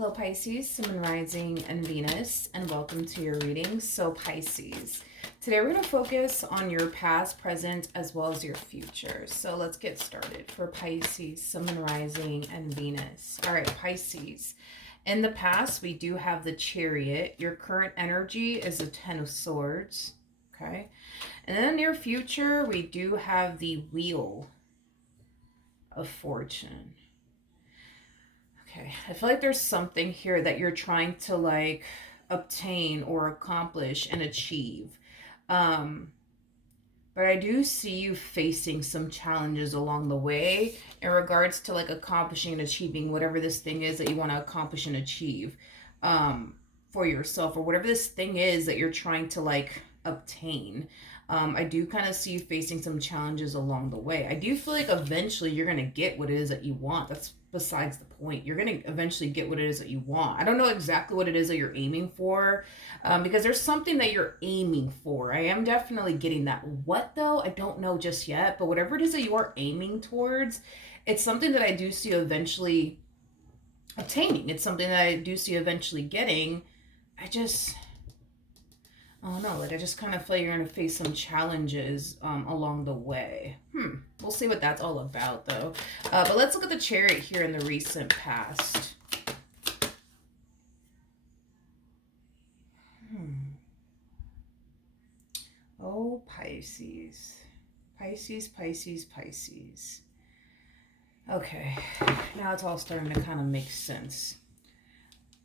Hello Pisces, Sun, Rising, and Venus, and welcome to your reading. So Pisces, today we're going to focus on your past, present, as well as your future. So let's get started for Pisces, Sun, Rising, and Venus. All right, Pisces. In the past, we do have the Chariot. Your current energy is the Ten of Swords. Okay. And then in the near future, we do have the Wheel of Fortune. Okay, I feel like there's something here that you're trying to like obtain or accomplish and achieve. Um, but I do see you facing some challenges along the way in regards to like accomplishing and achieving whatever this thing is that you want to accomplish and achieve for yourself, or whatever this thing is that you're trying to like obtain. I do kind of see you facing some challenges along the way. I do feel like eventually you're going to get what it is that you want. That's besides the point. You're going to eventually get what it is that you want. I don't know exactly what it is that you're aiming for, because there's something that you're aiming for. I am definitely getting that. What though? I don't know just yet, but whatever it is that you are aiming towards, it's something that I do see eventually obtaining. It's something that I do see eventually getting. Oh no, like I just kind of feel like you're going to face some challenges along the way. We'll see what that's all about though. But let's look at the Chariot here in the recent past. Oh, Pisces. Pisces, Pisces, Pisces. Okay, now it's all starting to kind of make sense.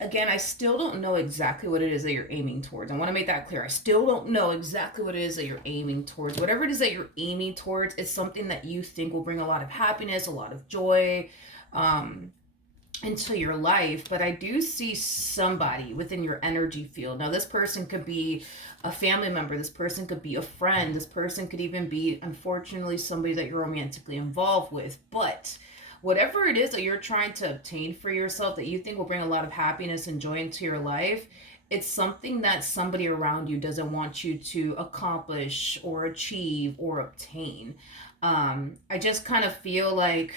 Again, I still don't know exactly what it is that you're aiming towards. I want to make that clear. I still don't know exactly what it is that you're aiming towards. Whatever it is that you're aiming towards, it's something that you think will bring a lot of happiness, a lot of joy into your life. But I do see somebody within your energy field. Now, this person could be a family member. This person could be a friend. This person could even be, unfortunately, somebody that you're romantically involved with. But whatever it is that you're trying to obtain for yourself that you think will bring a lot of happiness and joy into your life, it's something that somebody around you doesn't want you to accomplish or achieve or obtain. I just kind of feel like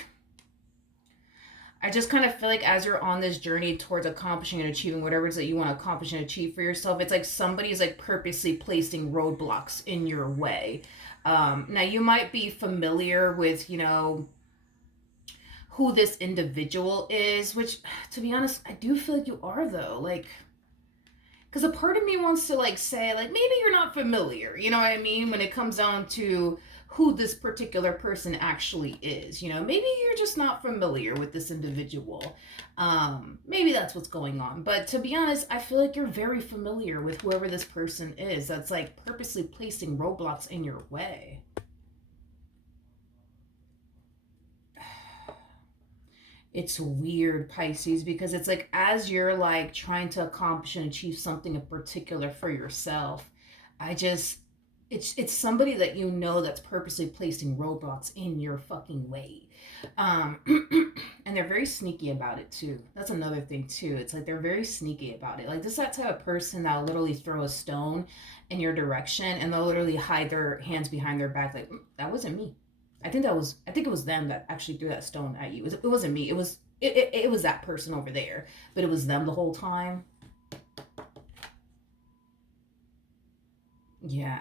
as you're on this journey towards accomplishing and achieving whatever it is that you want to accomplish and achieve for yourself, it's like somebody's like purposely placing roadblocks in your way. Now you might be familiar with, who this individual is, which, to be honest, I do feel like you are though. Like, because a part of me wants to like say like maybe you're not familiar, you know what I mean, when it comes down to who this particular person actually is. Maybe you're just not familiar with this individual. Maybe that's what's going on. But to be honest, I feel like you're very familiar with whoever this person is that's like purposely placing roadblocks in your way. It's weird, Pisces, because it's like as you're like trying to accomplish and achieve something in particular for yourself, it's somebody that that's purposely placing roadblocks in your fucking way. um and they're very sneaky about it too. That's another thing too. It's like they're very sneaky about it. Like, this is that type of person that'll literally throw a stone in your direction, and they'll literally hide their hands behind their back like, that wasn't me. I think it was them that actually threw that stone at you. It wasn't me. It was that person over there, but it was them the whole time. Yeah.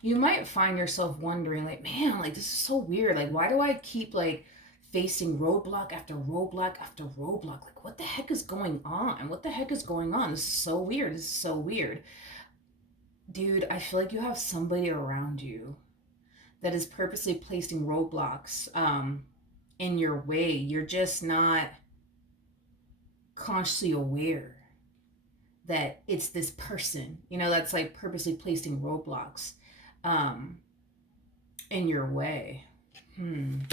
You might find yourself wondering like, man, like this is so weird. Like, why do I keep like facing roadblock after roadblock after roadblock? Like, what the heck is going on? What the heck is going on? This is so weird. This is so weird. Dude, I feel like you have somebody around you that is purposely placing roadblocks in your way. You're just not consciously aware that it's this person, that's like purposely placing roadblocks in your way. I'm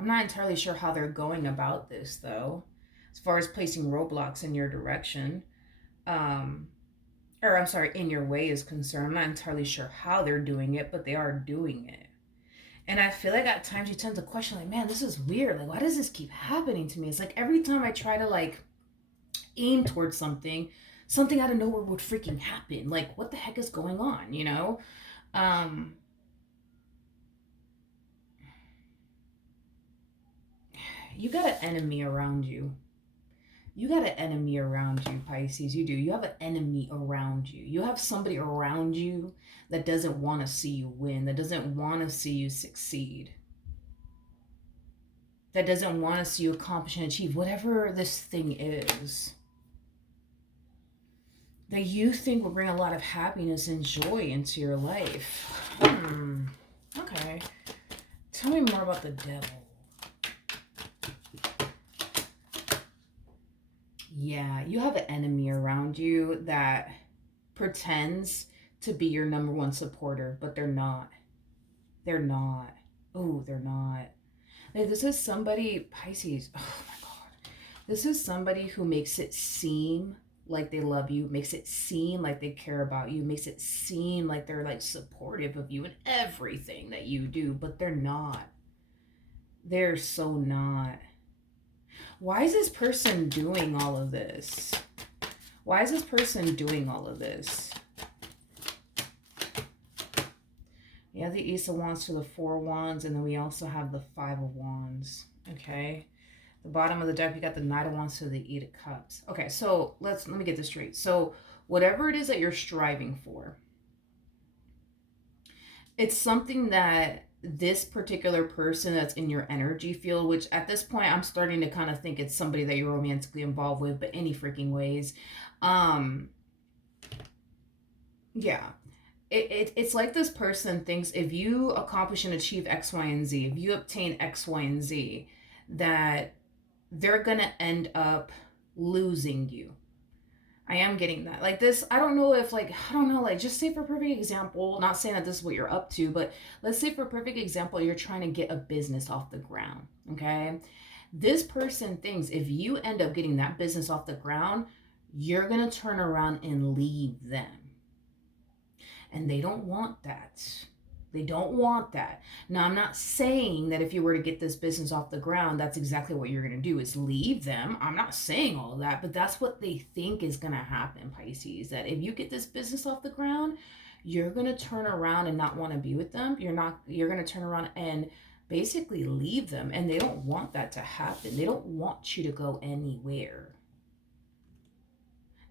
not entirely sure how they're going about this though, as far as placing roadblocks in your direction. Or I'm sorry, in your way is concerned. I'm not entirely sure how they're doing it, but they are doing it. And I feel like at times you tend to question, like, man, this is weird. Like, why does this keep happening to me? It's like every time I try to like aim towards something out of nowhere would freaking happen. Like, what the heck is going on, You got an enemy around you. You got an enemy around you, Pisces. You do. You have an enemy around you. You have somebody around you that doesn't want to see you win, that doesn't want to see you succeed, that doesn't want to see you accomplish and achieve whatever this thing is that you think will bring a lot of happiness and joy into your life. Okay. Tell me more about the devil. Yeah, you have an enemy around you that pretends to be your number one supporter, but they're not. They're not. Oh, they're not. Like, this is somebody, Pisces, oh my God. This is somebody who makes it seem like they love you, makes it seem like they care about you, makes it seem like they're like supportive of you in everything that you do, but they're not. They're so not. Why is this person doing all of this? Why is this person doing all of this? Yeah, the Ace of Wands to the Four of Wands, and then we also have the Five of Wands. Okay. The bottom of the deck, we got the Knight of Wands to the Eight of Cups. Okay, so let me get this straight. So whatever it is that you're striving for, it's something that this particular person that's in your energy field, which at this point I'm starting to kind of think it's somebody that you're romantically involved with, but any freaking ways. Yeah. It's like this person thinks if you accomplish and achieve X, Y, and Z, if you obtain X, Y, and Z, that they're going to end up losing you. I am getting that. Like this, I don't know if like, I don't know, like just say for perfect example, not saying that this is what you're up to, but let's say for perfect example, you're trying to get a business off the ground, okay? This person thinks if you end up getting that business off the ground, you're going to turn around and leave them. And they don't want that. They don't want that. Now, I'm not saying that if you were to get this business off the ground, that's exactly what you're going to do is leave them. I'm not saying all that, but that's what they think is going to happen, Pisces. That if you get this business off the ground, you're going to turn around and not want to be with them. You're going to turn around and basically leave them. And they don't want that to happen. They don't want you to go anywhere.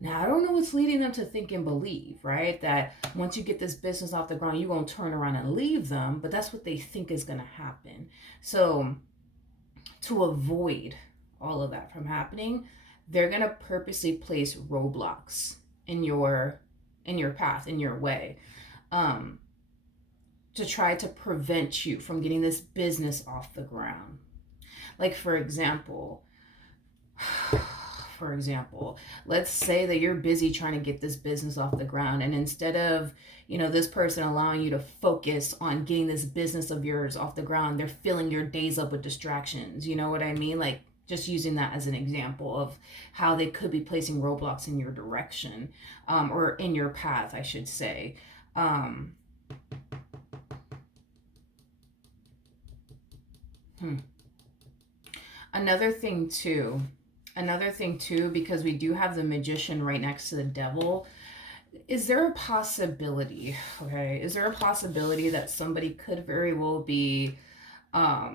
Now, I don't know what's leading them to think and believe, right? That once you get this business off the ground, you're going to turn around and leave them. But that's what they think is going to happen. So to avoid all of that from happening, they're going to purposely place roadblocks in your path, in your way, to try to prevent you from getting this business off the ground. Like, for example, let's say that you're busy trying to get this business off the ground, and instead of, this person allowing you to focus on getting this business of yours off the ground, they're filling your days up with distractions. You know what I mean? Like, just using that as an example of how they could be placing roadblocks in your direction, or in your path, I should say. Another thing too, because we do have the Magician right next to the Devil, is there a possibility, that somebody could very well be, how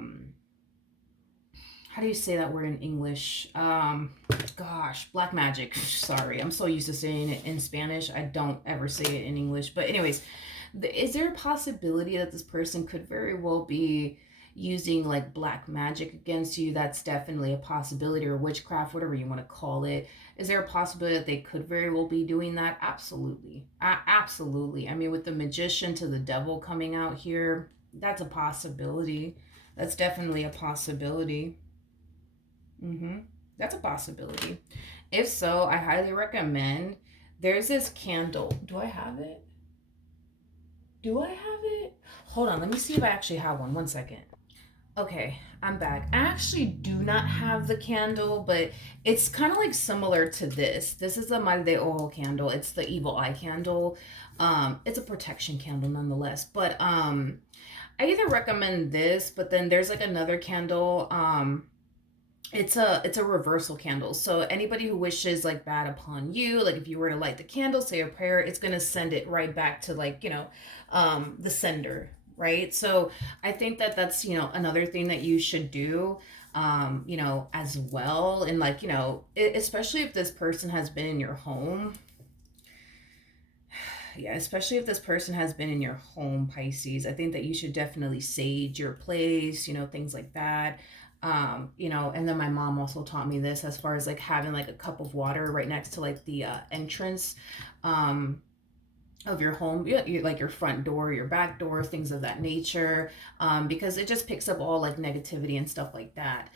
do you say that word in English? Black magic. Sorry, I'm so used to saying it in Spanish. I don't ever say it in English. But anyways, is there a possibility that this person could very well be using like black magic against you? That's definitely a possibility, or witchcraft, whatever you want to call it. Is there a possibility that they could very well be doing that? Absolutely. Absolutely. I mean, with the Magician to the Devil coming out here, that's a possibility. That's definitely a possibility. That's a possibility. If so, I highly recommend, there's this candle. Do I have it? Hold on, let me see if I actually have one. 1 second. Okay, I'm back. I actually do not have the candle, but it's kind of like similar to this. This is a Mal de Ojo candle. It's the evil eye candle. It's a protection candle nonetheless. But I either recommend this, but then there's like another candle. It's a reversal candle. So anybody who wishes like bad upon you, like if you were to light the candle, say a prayer, it's gonna send it right back to like, the sender, right? So I think that that's, another thing that you should do. you know, as well. And like, you know, especially if this person has been in your home. Yeah, especially if this person has been in your home, Pisces. I think that you should definitely sage your place, you know, things like that. You know, and then my mom also taught me this as far as like having like a cup of water right next to like the entrance. Um, of your home, like your front door, your back door, things of that nature, because it just picks up all like negativity and stuff like that.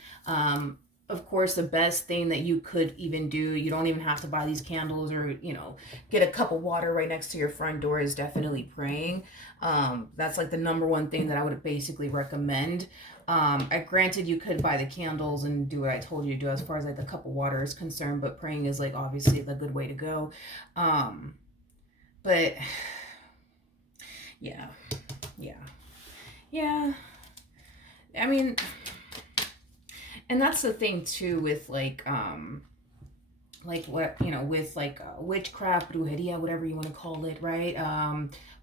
Of course, the best thing that you could even do, you don't even have to buy these candles or, you know, get a cup of water right next to your front door, is definitely praying. That's like the number one thing that I would basically recommend. I granted you could buy the candles and do what I told you to do as far as like the cup of water is concerned, but praying is like obviously the good way to go. Um, but yeah, yeah, yeah. I mean, and that's the thing too with like what, you know, with like witchcraft, brujeria, whatever you want to call it, right?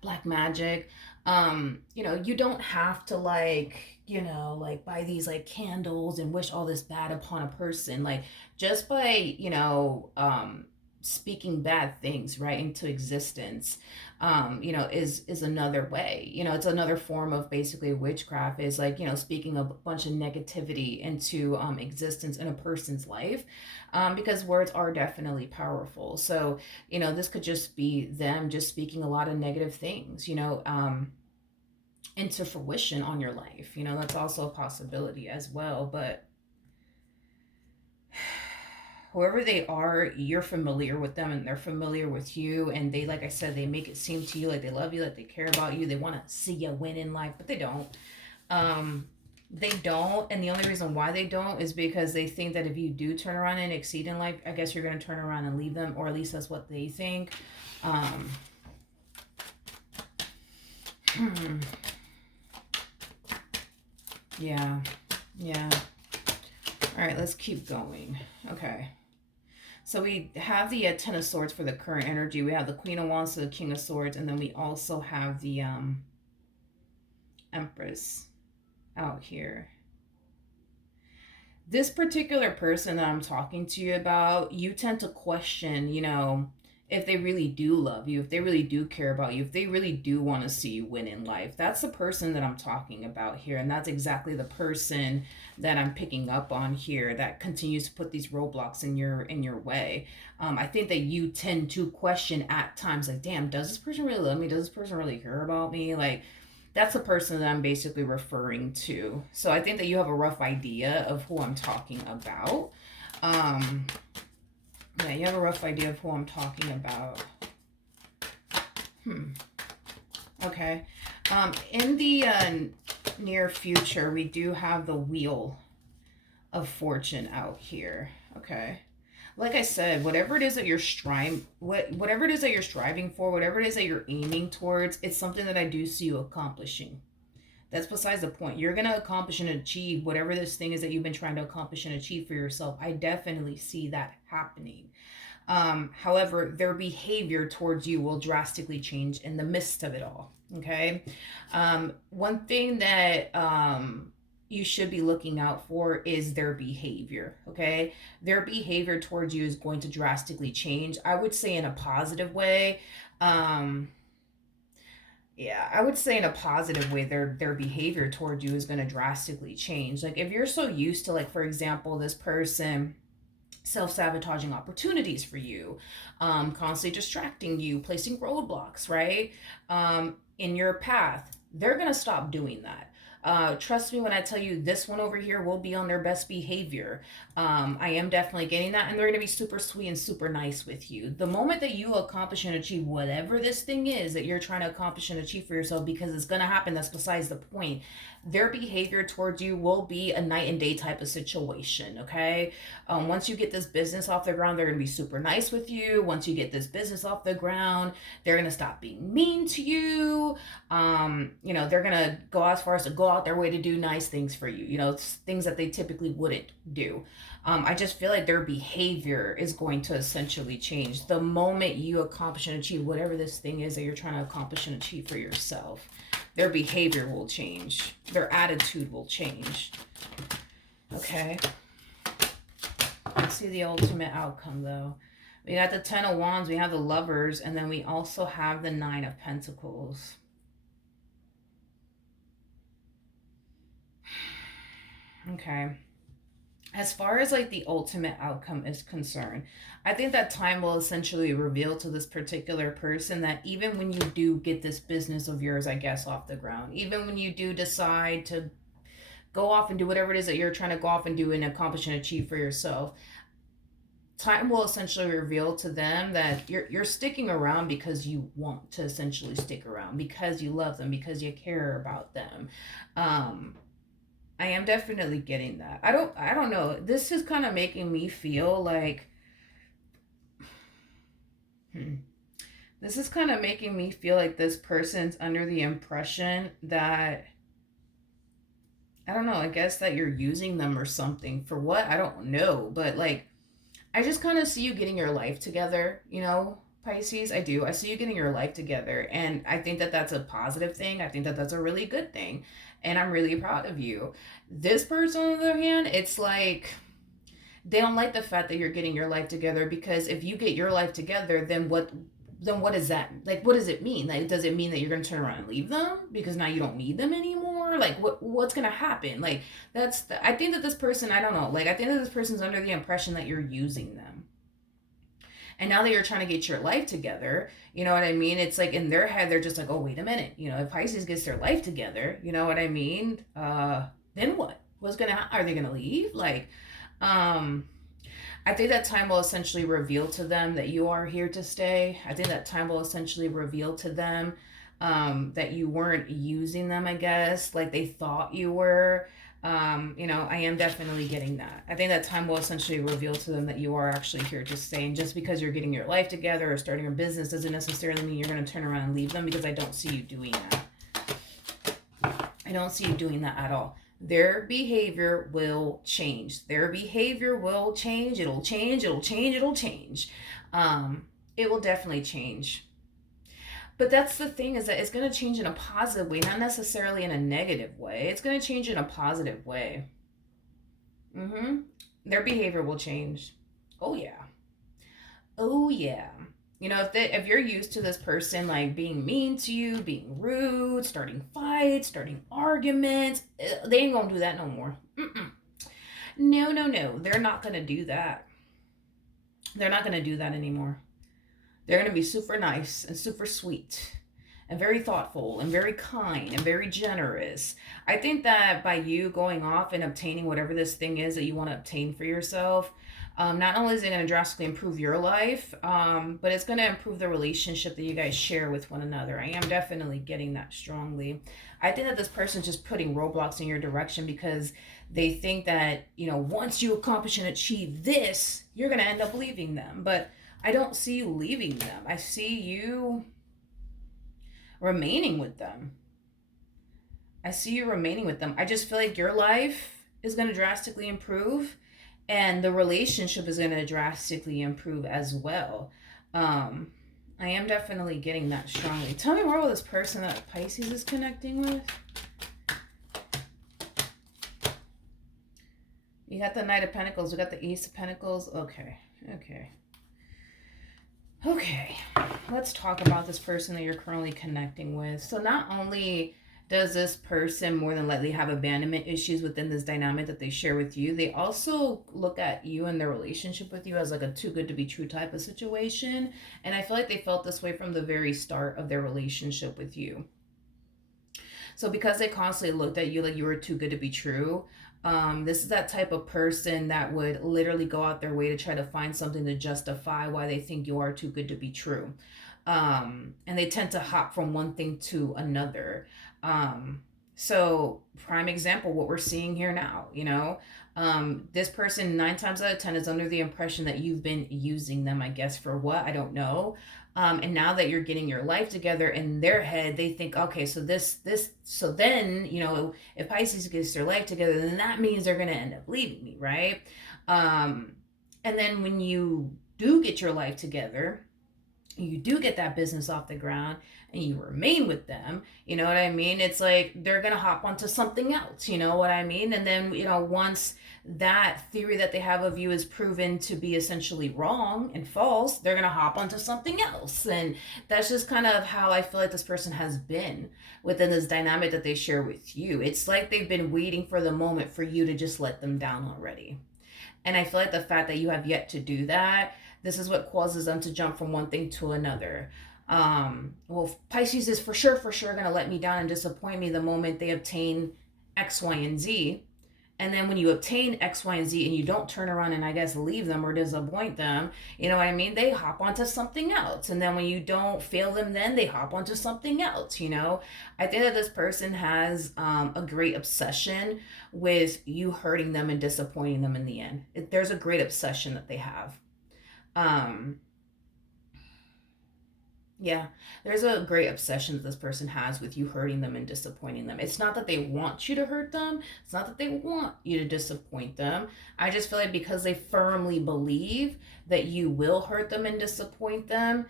Black magic. You know, you don't have to like, you know, like buy these like candles and wish all this bad upon a person. Like just by, you know, speaking bad things right into existence, you know, is another way. You know, it's another form of basically witchcraft, is like, you know, speaking a bunch of negativity into existence in a person's life, because words are definitely powerful. So, you know, this could just be them just speaking a lot of negative things, you know, into fruition on your life. You know, that's also a possibility as well. But whoever they are, you're familiar with them and they're familiar with you. And they, like I said, they make it seem to you like they love you, like they care about you. They want to see you win in life, but they don't. They don't. And the only reason why they don't is because they think that if you do turn around and exceed in life, I guess you're going to turn around and leave them, or at least that's what they think. Yeah. Yeah. All right, let's keep going. Okay. So we have the Ten of Swords for the current energy. We have the Queen of Wands to the King of Swords. And then we also have the Empress out here. This particular person that I'm talking to you about, you tend to question, you know, if they really do love you, if they really do care about you, if they really do want to see you win in life. That's the person that I'm talking about here. And that's exactly the person that I'm picking up on here that continues to put these roadblocks in your way. I think that you tend to question at times, like, damn, does this person really love me? Does this person really care about me? Like, that's the person that I'm basically referring to. So I think that you have a rough idea of who I'm talking about. Yeah, you have a rough idea of who I'm talking about. Okay. In the near future, we do have the Wheel of Fortune out here. Okay. Like I said, whatever it is that you're whatever it is that you're striving for, whatever it is that you're aiming towards, it's something that I do see you accomplishing. That's besides the point. You're going to accomplish and achieve whatever this thing is that you've been trying to accomplish and achieve for yourself. I definitely see that happening. However, their behavior towards you will drastically change in the midst of it all. Okay. One thing that you should be looking out for is their behavior. Okay. Their behavior towards you is going to drastically change. I would say in a positive way. Yeah, I would say in a positive way, their behavior toward you is going to drastically change. Like if you're so used to, like, for example, this person self-sabotaging opportunities for you, constantly distracting you, placing roadblocks, right, in your path, they're going to stop doing that. Trust me when I tell you, this one over here will be on their best behavior. I am definitely getting that, and they're going to be super sweet and super nice with you. The moment that you accomplish and achieve whatever this thing is that you're trying to accomplish and achieve for yourself, because it's going to happen, that's besides the point, their behavior towards you will be a night and day type of situation. Okay. Once you get this business off the ground, they're going to be super nice with you. Once you get this business off the ground, they're going to stop being mean to you. You know, they're going to go as far as to go out their way to do nice things for you, you know, things that they typically wouldn't do. I just feel like their behavior is going to essentially change the moment you accomplish and achieve whatever this thing is that you're trying to accomplish and achieve for yourself. Their behavior will change. Their attitude will change. Okay. Let's see the ultimate outcome, though. We got the Ten of Wands, we have the Lovers, and then we also have the Nine of Pentacles. Okay. As far as like the ultimate outcome is concerned, I think that time will essentially reveal to this particular person that even when you do get this business of yours, I guess, off the ground, even when you do decide to go off and do whatever it is that you're trying to go off and do and accomplish and achieve for yourself, time will essentially reveal to them that you're sticking around because you want to essentially stick around, because you love them, because you care about them. I am definitely getting that. I don't know. This is kind of making me feel like this is kind of making me feel like this person's under the impression that, I don't know, I guess that you're using them or something. For what? I don't know, but like I just kind of see you getting your life together, Pisces. I do. I see you getting your life together. And I think that that's a positive thing. I think that that's a really good thing. And I'm really proud of you. This person, on the other hand, it's like they don't like the fact that you're getting your life together, because if you get your life together, then what is that? Like, what does it mean? Like, does it mean that you're going to turn around and leave them because now you don't need them anymore? Like, what's going to happen? Like, I think that this person, I don't know, like, I think that this person's under the impression that you're using them. And now that you're trying to get your life together, you know what I mean? It's like in their head, they're just like, oh, wait a minute. If Pisces gets their life together, you know what I mean? Then what? Are they going to leave? Like, I think that time will essentially reveal to them that you are here to stay. I think that time will essentially reveal to them that you weren't using them, I guess, like they thought you were. I am definitely getting that. I think that time will essentially reveal to them that you are actually here to stay. And just because you're getting your life together or starting a business doesn't necessarily mean you're going to turn around and leave them, because I don't see you doing that. I don't see you doing that at all. Their behavior will change. Their behavior will change. It'll change. It'll change. It'll change. It will definitely change. But that's the thing, is that it's going to change in a positive way, not necessarily in a negative way. It's going to change in a positive way. Their behavior will change. Oh, yeah. Oh, yeah. If you're used to this person like being mean to you, being rude, starting fights, starting arguments, they ain't gonna do that no more. No, no, no. They're not gonna do that. They're not gonna do that anymore. They're gonna be super nice and super sweet and very thoughtful and very kind and very generous. I think that by you going off and obtaining whatever this thing is that you want to obtain for yourself, not only is it going to drastically improve your life, but it's going to improve the relationship that you guys share with one another. I am definitely getting that strongly. I think that this person's just putting roadblocks in your direction because they think that, once you accomplish and achieve this, you're going to end up leaving them. But I don't see you leaving them. I see you remaining with them. I see you remaining with them. I just feel like your life is going to drastically improve, and the relationship is going to drastically improve as well. I am definitely getting that strongly. Tell me more about this person that Pisces is connecting with. You got the Knight of Pentacles. We got the Ace of Pentacles. Okay. Let's talk about this person that you're currently connecting with. So not only does this person more than likely have abandonment issues within this dynamic that they share with you, they also look at you and their relationship with you as like a too good to be true type of situation. And I feel like they felt this way from the very start of their relationship with you. So because they constantly looked at you like you were too good to be true, this is that type of person that would literally go out their way to try to find something to justify why they think you are too good to be true. And they tend to hop from one thing to another. So prime example, what we're seeing here now, this person 9 times out of 10 is under the impression that you've been using them, I guess, for what? I don't know. And now that you're getting your life together, in their head, they think, okay, so so then, if Pisces gets their life together, then that means they're going to end up leaving me, right? And then when you do get your life together, you do get that business off the ground and you remain with them, you know what I mean? It's like they're going to hop onto something else, you know what I mean? And then, once that theory that they have of you is proven to be essentially wrong and false, they're going to hop onto something else. And that's just kind of how I feel like this person has been within this dynamic that they share with you. It's like they've been waiting for the moment for you to just let them down already. And I feel like the fact that you have yet to do that, this is what causes them to jump from one thing to another. Well, Pisces is for sure going to let me down and disappoint me the moment they obtain X, Y, and Z. And then when you obtain X, Y, and Z and you don't turn around and I guess leave them or disappoint them, you know what I mean? They hop onto something else. And then when you don't fail them, then they hop onto something else, I think that this person has a great obsession with you hurting them and disappointing them in the end. There's a great obsession that they have. Yeah, there's a great obsession that this person has with you hurting them and disappointing them. It's not that they want you to hurt them. It's not that they want you to disappoint them. I just feel like because they firmly believe that you will hurt them and disappoint them,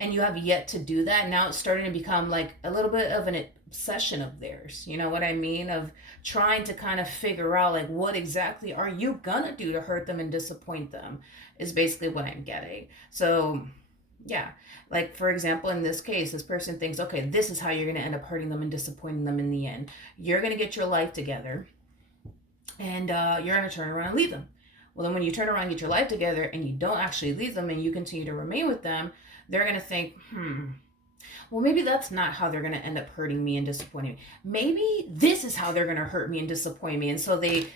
and you have yet to do that, now it's starting to become like a little bit of an obsession of theirs. You know what I mean? Of trying to kind of figure out like what exactly are you gonna do to hurt them and disappoint them is basically what I'm getting. So yeah, like for example, in this case, this person thinks, okay, this is how you're going to end up hurting them and disappointing them in the end. You're going to get your life together and you're going to turn around and leave them. Well, then when you turn around and get your life together and you don't actually leave them and you continue to remain with them, they're going to think, well, maybe that's not how they're going to end up hurting me and disappointing me. Maybe this is how they're going to hurt me and disappoint me. And so they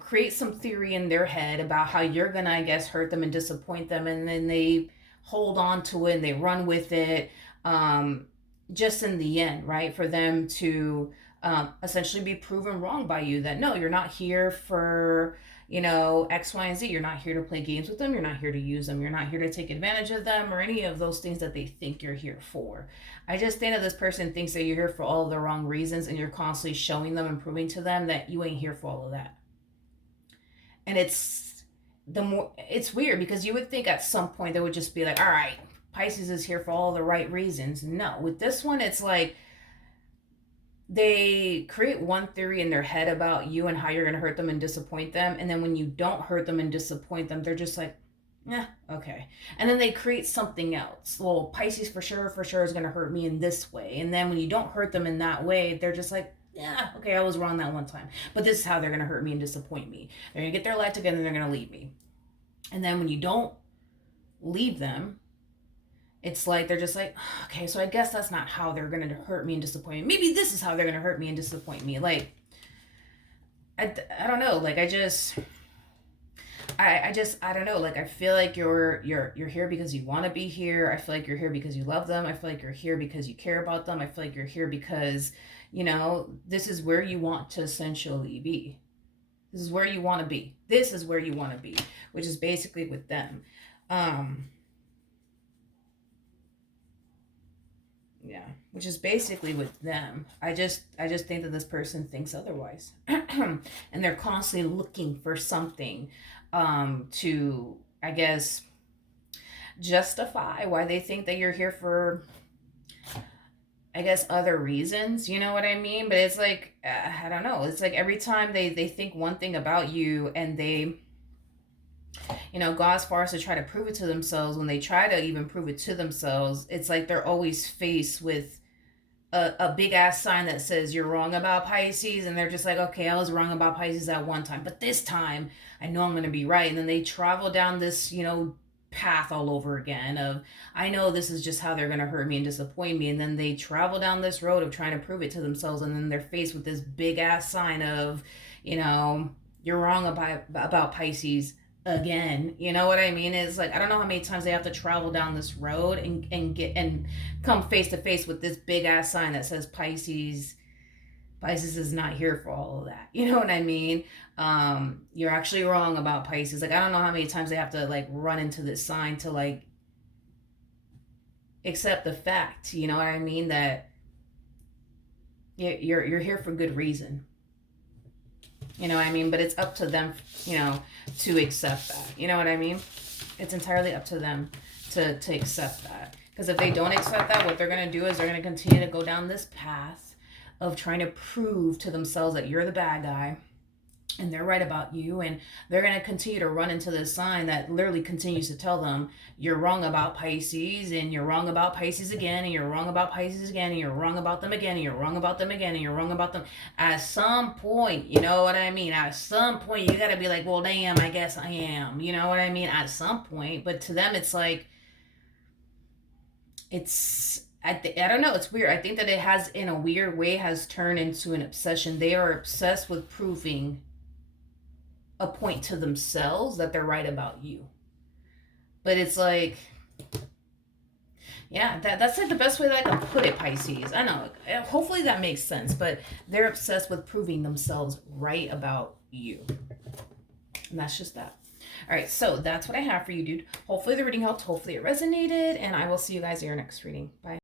create some theory in their head about how you're going to, I guess, hurt them and disappoint them. And then they hold on to it and they run with it, just in the end, right? For them to essentially be proven wrong by you, that no, you're not here for, X, Y, and Z. You're not here to play games with them. You're not here to use them. You're not here to take advantage of them or any of those things that they think you're here for. I just think that this person thinks that you're here for all of the wrong reasons and you're constantly showing them and proving to them that you ain't here for all of that. And it's weird because you would think at some point they would just be like, all right, Pisces is here for all the right reasons. No, with this one, it's like they create one theory in their head about you and how you're going to hurt them and disappoint them. And then when you don't hurt them and disappoint them, they're just like, okay. And then they create something else. Well, Pisces for sure is going to hurt me in this way. And then when you don't hurt them in that way, they're just like, yeah, okay, I was wrong that one time. But this is how they're going to hurt me and disappoint me. They're going to get their life together and they're going to leave me. And then when you don't leave them, it's like they're just like, okay, so I guess that's not how they're going to hurt me and disappoint me. Maybe this is how they're going to hurt me and disappoint me. Like, I don't know. Like, I don't know. Like, I feel like you're here because you want to be here. I feel like you're here because you love them. I feel like you're here because you care about them. I feel like you're here because, this is where you want to essentially be. This is where you want to be. This is where you want to be, which is basically with them. Yeah, which is basically with them. I just think that this person thinks otherwise. And they're constantly looking for something to, I guess, justify why they think that you're here for, I guess, other reasons, you know what I mean? But it's like, I don't know. It's like every time they think one thing about you and they, go as far as to try to prove it to themselves, when they try to even prove it to themselves, it's like they're always faced with a big ass sign that says you're wrong about Pisces. And they're just like, okay, I was wrong about Pisces that one time, but this time I know I'm going to be right. And then they travel down this, path all over again of, I know this is just how they're going to hurt me and disappoint me. And then they travel down this road of trying to prove it to themselves. And then they're faced with this big ass sign of, you're wrong about Pisces again. You know what I mean? It's like, I don't know how many times they have to travel down this road and come face to face with this big ass sign that says Pisces is not here for all of that. You know what I mean? You're actually wrong about Pisces. Like, I don't know how many times they have to like run into this sign to like accept the fact, you know what I mean, that you're here for good reason. You know what I mean? But it's up to them, to accept that. You know what I mean? It's entirely up to them to accept that. Because if they don't accept that, what they're going to do is they're going to continue to go down this path of trying to prove to themselves that you're the bad guy and they're right about you, and they're going to continue to run into this sign that literally continues to tell them you're wrong about Pisces, and you're wrong about Pisces again, and you're wrong about Pisces again, and you're wrong about them again, and you're wrong about them again, and you're wrong about them. At some point, you know what I mean, at some point you got to be like, well, damn, I guess I am, you know what I mean, at some point. But to them it's like, I don't know, it's weird. I think that it has, in a weird way, has turned into an obsession. They are obsessed with proving a point to themselves that they're right about you. But it's like, yeah, that's like the best way that I can put it, Pisces. I know, hopefully that makes sense, but they're obsessed with proving themselves right about you. And that's just that. All right, so that's what I have for you, dude. Hopefully the reading helped. Hopefully it resonated, and I will see you guys in your next reading. Bye.